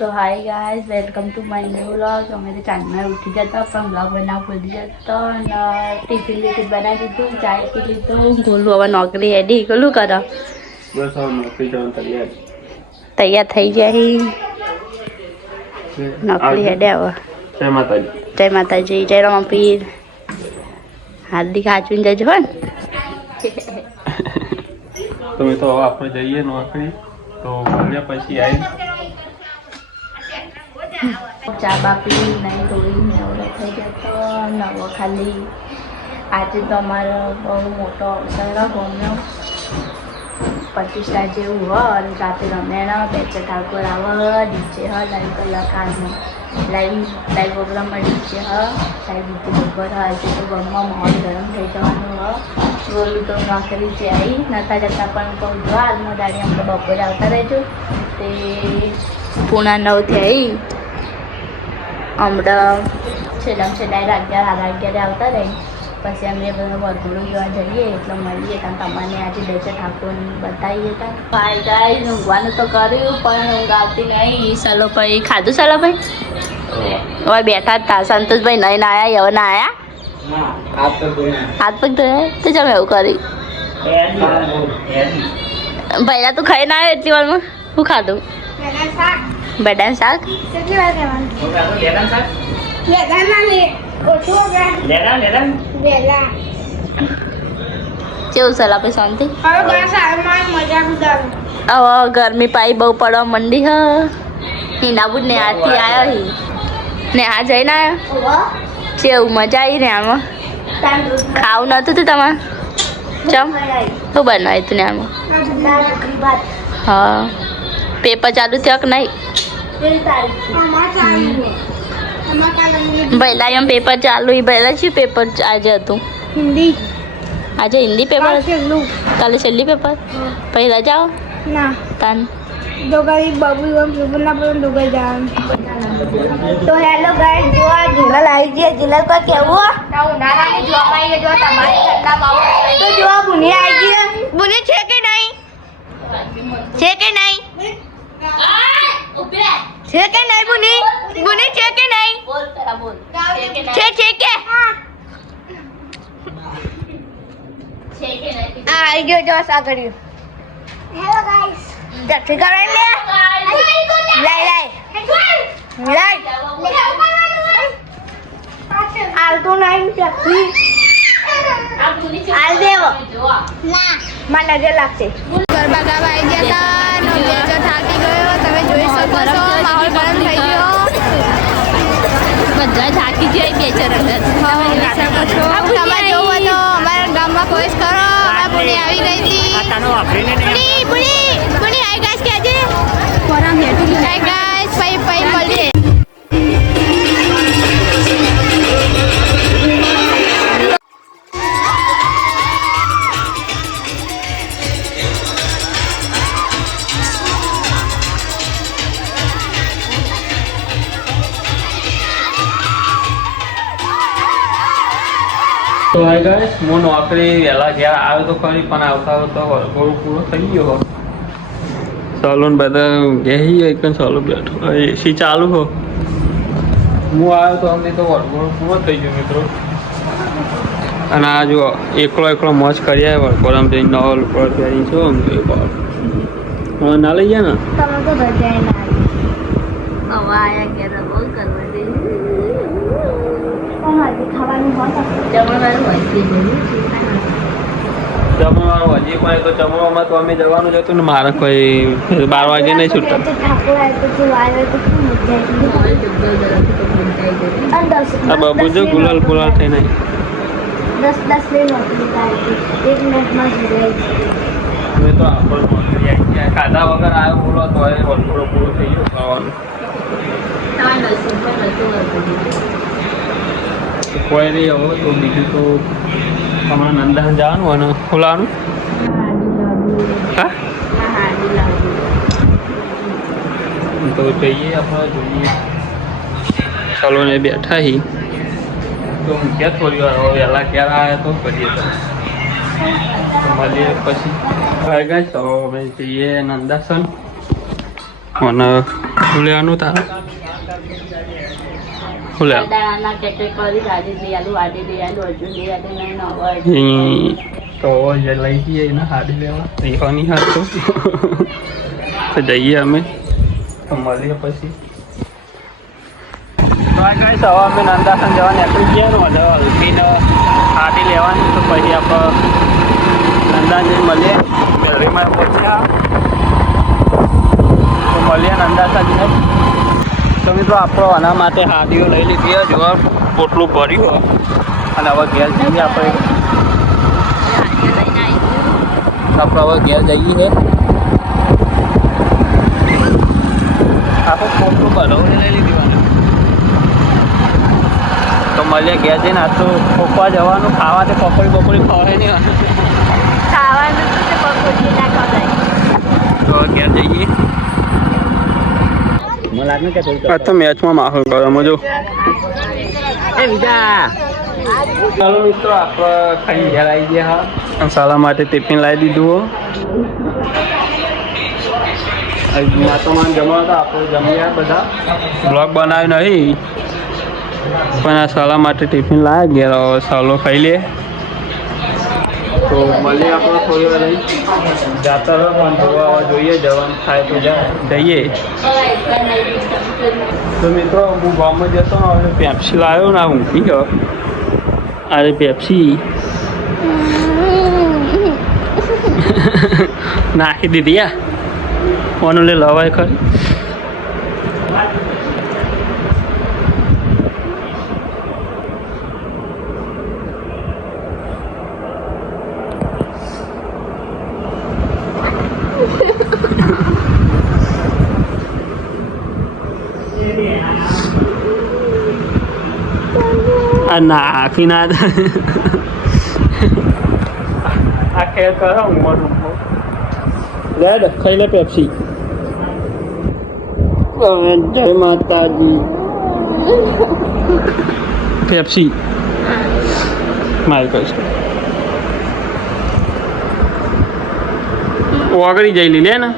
तो hi guys welcome to my new vlog. અમે તો ચાંદના ઉઠી જતા પણ વ્લોગ બનાવવા ભૂલી જતો અને ટિફિન બનાવી દીધું, ચાય પી લીધું, ગોલું હવે નોકરી હેડી. ગોલું કરો બસ હવે નોકરી જવાનું તૈયાર થઈ જાય નોકરી હેડે હવે. જય માતાજી, જય રામપીર. હાર્દિક હાચવીને જજો હો ને. તમે તો હવે આપણે જઈએ નોકરી તો મળ્યા પછી આવી ચા બાપી નહીં ધોઈ નવરા થઈ જતો નવો. ખાલી આજે તો અમારો બહુ મોટો અવસર ગમ્યો, પ્રતિષ્ઠા જેવું હોય અને રાતે રમેણા બેચર ઠાકોર આવે, ડીજે હ લાઈવ કલાકારનો લાઈવ પ્રોગ્રામમાં ડીજે હ લાઈવ બીજું બપોર હોય આજે તો ગમમાં માહોલ ગરમ થઈ જવાનું હોય. બોલું તો નોકરી જે આવી નતા જતા પણ કહું જો આજનો દાડી આપણે બપોરે આવતા રહેજો. તે પૂણા 9 થઈ હમણાં છેલ્લા 11:30 આવતા રહી પછી અમે બધા વરઘોડું જોવા જઈએ એટલે મળીએ ત્યાં તમને આજે બેચર ઠાકોરની બતાવીએ ત્યાં. ભાઈ ગાય ઊંઘવાનું તો કર્યું પણ ઊંઘ આવતી નહીં. સલોભાઈ ખાધું? સલોભાઈ હવે બેઠા જ હતા. સંતોષભાઈ નહીં ના આવ્યા, હવે ના આવ્યા. હાથ પગ ધોયા તો જમે એવું કરી. ભાઈલા તું ખાઈ ના આવ્યો એટલી વારમાં? શું ખાધું? બટાનું શાક. કેવું સલા પછી શાંતિ? હવે ગરમી પાઈ બહુ પડવા મંડી હ. હિનાબુડ ને હાથી આવ્યો હી ને આ જઈને આવ્યો. કેવું મજા આવી ને આમાં? ખાવું નતું તું તમારે? ચમ શું બનાવ્યું તું ને આમાં? હા પેપર ચાલુ થયો કે નહીં? પહેલા એમ પેપર ચાલુ એ પહેલા શું પેપર આજે હતું? હિન્દી. આજે હિન્દી પેપર હતું? કાલે છેલ્લી પેપર? પછી રજાઓ ના તાન દોગાઈ બાબુ પેપર ના પડે દોગાઈ જવાનું. તો હેલો ગાઈસ, જો આ જિલ્લા આવી ગયા. જિલ્લા કોઈ કેવું ઉનાળાની જોબ આવી ગયો તમારી ઘરના બાબુ તો જો બુની આવી ગયા. બુની છે કે નહીં? છે કે નહીં? છે કે નહીં બુની? બુની છે કે નહીં? બોલ તારા બોલ. છે કે આ આવી ગયો. જો સા કર્યું. હેલો ગાઈસ, જલ્દી કરો લે. લઈ આલતું નહીં જલ્દી. આલ દેવો ના મને નજર લાગશે. ગરબા ગાવા આવી ગયા હતા. બેચર થાકી ગયો. તમે જોઈ શકો છો માહોલ ગરમ થઈ ગયો. બધા થાકી જાય બેચર અંદર. તમે જોવો તો અમારા ગામમાં કોઈ કરો. અમારા પુણી આવી ગઈ હતી. પુણી આવી ગાઈસ કે આજે હાય ગાઈસ પઈ મળીએ. તો હાય ગાઈસ, હું નોકરી વહેલા ઘેર આવ્યો તો ખરી પણ આવતા તો વરઘોડો પૂરો થઈ ગયો. સલૂન બધા ઘેરી એક સલૂન બેઠો એસી ચાલુ હો. હું આવ્યો તો અમને તો વરઘોડો પૂરો થઈ ગયો મિત્રો. અને આ જો એકલો મોજ કરી આવ્યો વરઘોડામાં જઈને નવલ ઉપર પહેરી છો આમ તો હવે ના લઈ ગયા ને તમે તો બજાય ના હવે આયા કે બહુ કરવા દે. ખાવાનું હોય જમણવાળું હોય છે જમવાનું હજી પણ તો જમવામાં તો અમે જવાનું જ હતું ને. મારે કોઈ 12 વાગે નહીં છૂટતા. આ બાબુ જો ગુલાલ થઈ નહીં. 10 મિનિટ એક મિનિટમાં અમે તો ખાધા વગર આવ્યો બોલો તો વરઘોડો પૂરો થઈ ગયો ખાવાનું. કોઈ નહીં હવે તો બીજું તો હમણાં નંદા જવાનું અને ખોલાવાનું. હા તો જઈએ આપણે જોઈએ. ચાલો ને બેઠા હી તો ક્યાં થોડી વાર હવે વહેલા ક્યારે આવ્યા તો કરીએ તો મળીએ પછી. હવે અમે જઈએ નંદાસન. અને શું લેવાનું તારે શું લેવાનું દાણાના કેકે કરી ગાડી દે આલુ વાટી દે આલુ હજુ દે આલુ નહીં નવા તો જે લઈ જઈએ એને હાડી લેવા રીવાની હાથ તો જઈએ અમે તો મળીએ પછી તો આ કઈ સવા અમે નંદાસન જવા નીકળી ગયા ને હલ્પીને હાડી લેવાની તો પછી આપણે નંદાજી મળીએ ગેલેરીમાં પહોંચ્યા તો મળીએ નંદાસાજીને તો મિત્રો આપણો આના માટે હાડીઓ લઈ લીધી જોવા પોટલું ભર્યું અને હવે ઘેર જઈએ આપણે હવે ઘેર જઈએ છે આખું પોટલું ભરવું લઈ લીધી તો મળીએ ઘેર જઈને આ તો પપ્પા જવાનું ખાવા તે પકોડી બકોડી ખવાય નહીં ખાવાનું તો તે પકોડી ના ખવાય. તો ઘેર જઈએ આ તો મેચમાં માહોલ ગરમ જો ચાલો મિત્રો આપણે ખાઈ ઘેર આવી ગયા હા શાળા માટે ટિફિન લાવી દીધું તો મને જમવા હતા આપણે જમ્યા બધા બ્લોગ બનાવ્યો નહીં પણ આ શાળા માટે ટિફિન લાવ્યા ઘેર હવે સાલો ખાઈ લે તો મળીએ આપણે થોડી વાર લઈ જાતા રહો પણ જોવા જોઈએ જવાનું થાય તો જઈએ તો મિત્રો હું ગામમાં જતો ને હવે પેપ્સી લાવ્યો ને ઊંઘી ગયો અરે પેપ્સી નાખી દીધી આ કોનું લે લવાય ખરી આ નાખી ના આ ખેલ કરો લે ખાઈ લે પેપ્સી જય માતાજી પેપ્સી મારી કહીશ ઓગળી જઈ લે ને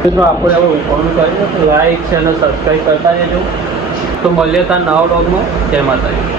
મિત્રો આપણે હવે ઉપાડું કરીએ તો લાઈક છે અને સબસ્ક્રાઈબ કરતા રહેજો તો મળીએ ત્યાં નવા બ્લોગમાં જય માતાજી.